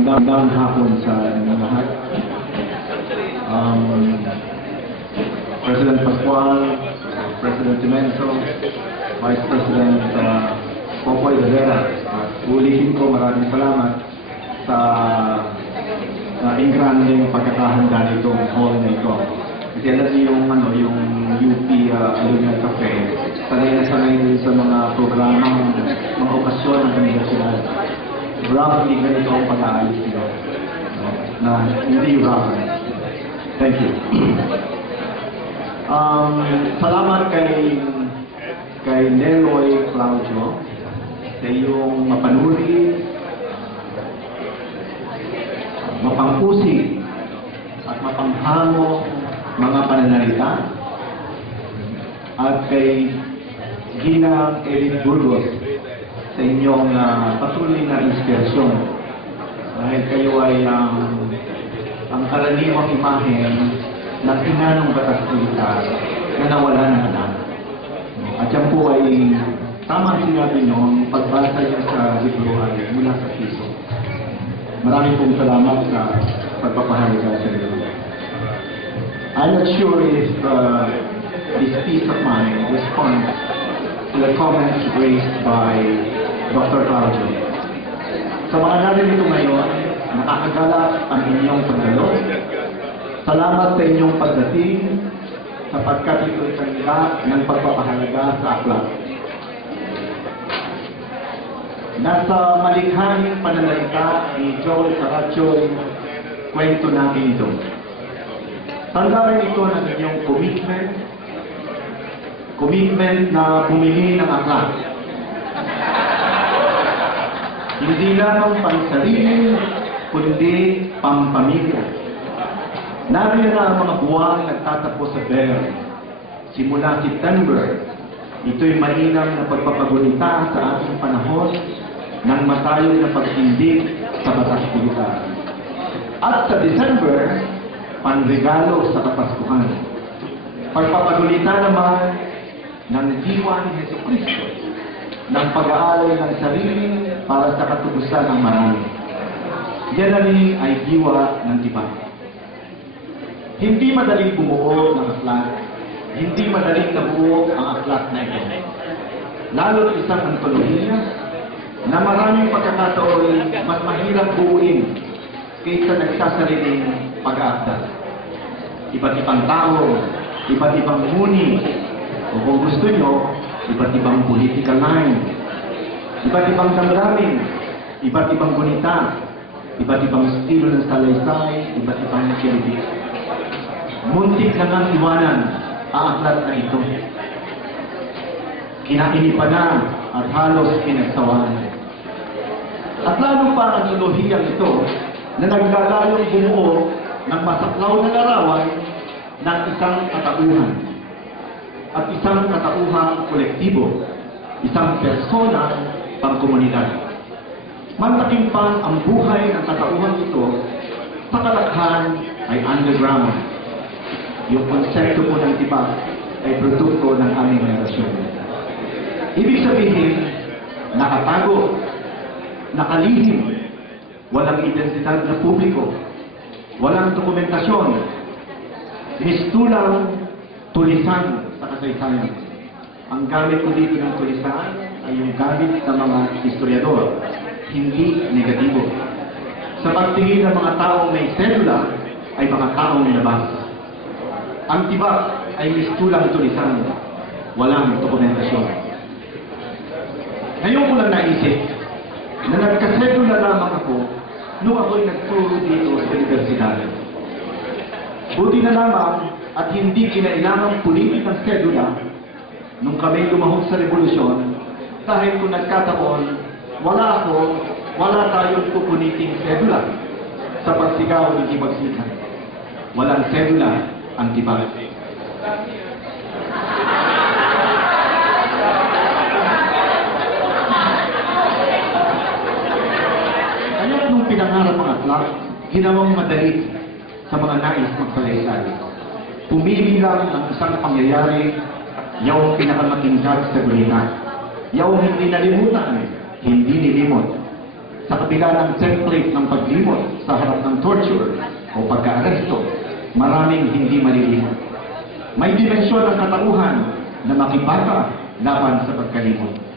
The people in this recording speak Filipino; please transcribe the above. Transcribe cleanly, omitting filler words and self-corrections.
Magandang hapon sa inyong lahat. President Pascual, President Timenso, Vice President Popoy Rivera. Ulitin ko, maraming salamat sa engranding pagkakahanda nitong hall na ito. Kasi alam niyo yung UP Alumni Cafe, sanay na sanay sa mga programang, mga okasyon ng universidad. Roughly ganito ang pag-aalis nila na hindi rough. Thank you. Salamat kay Leroy Claudio sa iyong mapanuri, mapangkusig at mapanghango mga pananalita, at kay Gina Elin Burgos sa inyong patuloy na inspirasyon. Dahil kayo ay ang karaniwang imahe ng inanong batas militar na nawala ng anak. At yan po ay tamang sinabi nyo, pagbasa niya sa libro ay mula sa piso. Maraming pong salamat sa pagpapahalaga sa libro. I'm not sure if this peace of mind responds to the comments raised by Dr. Claudio. Sa mga naririto ngayon, nakakagalak ang inyong pagdalo. Salamat sa inyong pagdating sapagkat ito'y kanila ng pagpapahalaga sa aklat. Nasa malikhaing pananalita ni Joel Sarachoy, kwento natin ito. Tandaan ito ng inyong commitment na bumili ng aklat. Hindi lamang pansarili, kundi pampamilya. Nariyan na ang mga buwan nagtatapos sa Bell. Simula September, ito'y mainam na pagpapagunita sa ating panahon ng matayo na pagtindig sa batas militar. At sa December, panregalo sa Kapaskuhan. Pagpapagunita naman ng diwa ni Jesucristo, ng pag-aalay ng sarili para sa katubusan ng marami. Yan na rin ay diwa ng diba. Hindi madaling bumuo ng aklat. Hindi madaling nabuo ang aklat na ito. Lalo isang antolohiya na maraming pagkakataon mas mahirap buuin kaysa nagsasariling pag-aakda. Iba't ibang tao, iba't ibang muni, o kung gusto nyo, iba't ibang political line, iba't ibang damdamin, iba't ibang gunita, iba't ibang estilo ng salaysay, iba't ibang kilibig. Muntik na ngang iwanan ang aklat na ito. Kinainipan na at halos pinagsawan. At lalo pa ang ilohiyang ito na naglalayong bumuo ng masaklaw na larawan ng isang katauhan. At isang katauhang kolektibo, isang persona pangkomunidad. Malaking pa ang buhay ng katauhan ito, sa kalakhan ay underground. Yung konsepto po ng tiba ay produkto ng aming henerasyon. Ibig sabihin, nakatago, nakalihim, walang identidad na publiko, walang dokumentasyon, mistulang tulisan sa kasaysayan. Ang gamit ko dito ng tulisan ay yung gamit ng mga historiador, hindi negatibo. Sa pagtingin ng mga taong may selula ay mga taong nilabas. Ang tiba ay mistulang tulisan, walang dokumentasyon. Ngayon ko lang naisip na nagkaselula lamang ako nung ako'y nagturo dito sa universidad. Buti na lamang at hindi kinailangang pulitin ang sedula nung kami lumahok sa revolusyon, dahil kung nagkataon, wala tayong pupuniting sedula sa pagsigaw ng ibagsikan. Walang sedula ang tiba. Kaya nung pinangarap ang aklat, ginawang madali sa mga nais magsalaysay. Pumili lang ng isang pangyayari, yung pinakamatingkad sa gulina. Yung hindi nalimutan, hindi nilimot. Sa kabila ng template ng paglimot, sa harap ng torture o pagka-aresto, maraming hindi malilinaw. May dimensyon ang katauhan na makibaka laban sa pagkalimot.